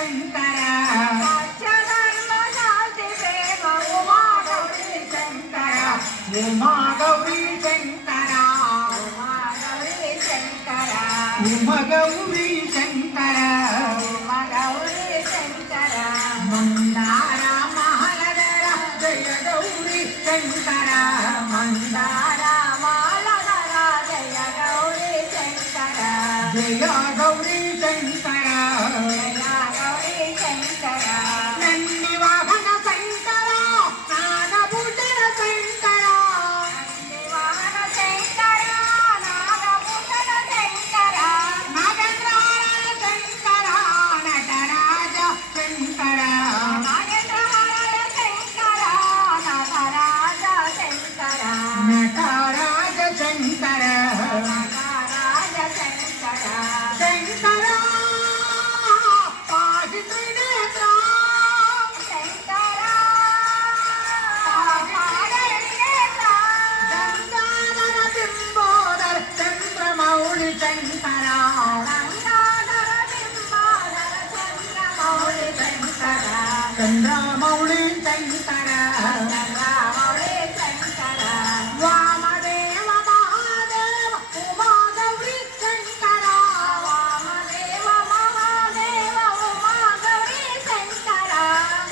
శంకర సత్యధర్మ శాంతి ప్రేమ ఉమా గౌరీ శంకర ఉమా గౌరీ శంకర ఉమా గౌరీ శంకర ఉమా గౌరీ శంకర ఉమా గౌరీ శంకర మందార మహలధర జయ గౌరీ శంకర మందార మహలధర జయ గౌరీ శంకర జయ గౌరీ శంకర జయ గౌరీ శంకర నంది వాహన శంకర నాగభూషణ శంకర నంది వాహన శంకర నాగభూషణ శంకర నాగేంద్రహార శంకర నటరాజ శంకర నాగేంద్రహార శంకర నటరాజ శంకర నటరాజ శంకర నటరాజ శంకర శంకర పాది త్రినేత్ర శంకర పాది త్రినేత్ర గంగాధర బింబోదర చంద్రమౌళి శంకర గంగాధర బింబోదర చంద్రమౌళి శంకర చంద్రమౌళి శంకర చంద్రమౌళి శంకర వామదేవ మహాదేవ ఉమా గౌరీ శంకర వామదేవ మహాదేవ ఉమా గౌరీ శంకర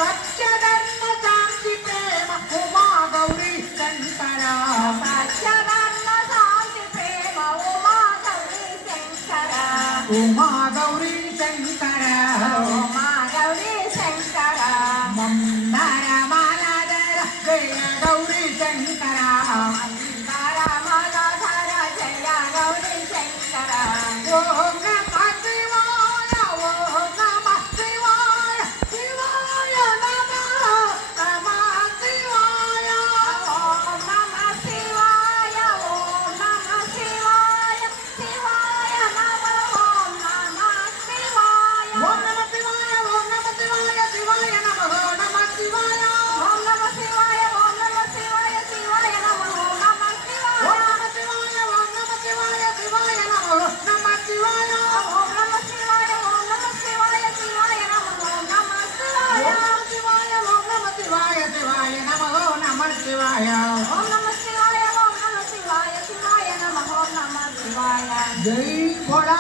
సత్యధర్మ శాంతి ప్రేమ ఉమా గౌరీ శంకర సత్యధర్మ శాంతి ప్రేమ ఉమా గౌరీ శంకర ఉమా గౌరీ శంకర ఉమా గౌరీ శంకర మందార మాలాధర జయ గౌరీ శంకర మందార మాలాధర జయ గౌరీ శంకర ఓం నమః శివాయ ఓం నమః శివాయ శివాయ నమః నమః శివాయ ఓం నమః శివాయ ఓం నమః శివాయ శివాయ నమః ఓం నమః శివాయ ఓం నమః శివాయ ఓం నమః శివాయ శివాయ నమః నమః శివాయ ఓం నమః శివాయ ఓం నమః శివాయ శివాయ నమః నమః శివాయ ఓం నమః శివాయ ఓం నమః శివాయ శివాయ నమః నమః శివాయ ఓం నమః శివాయ ఓం నమః శివాయ శివాయ నమః నమః శివాయ ఓం నమః శివాయ ఓం నమః శివాయ శివాయ నమః నమః శివాయ ఓం నమః శివాయ ఓం నమః శివాయ శివాయ నమః నమః శివాయ జై భోళా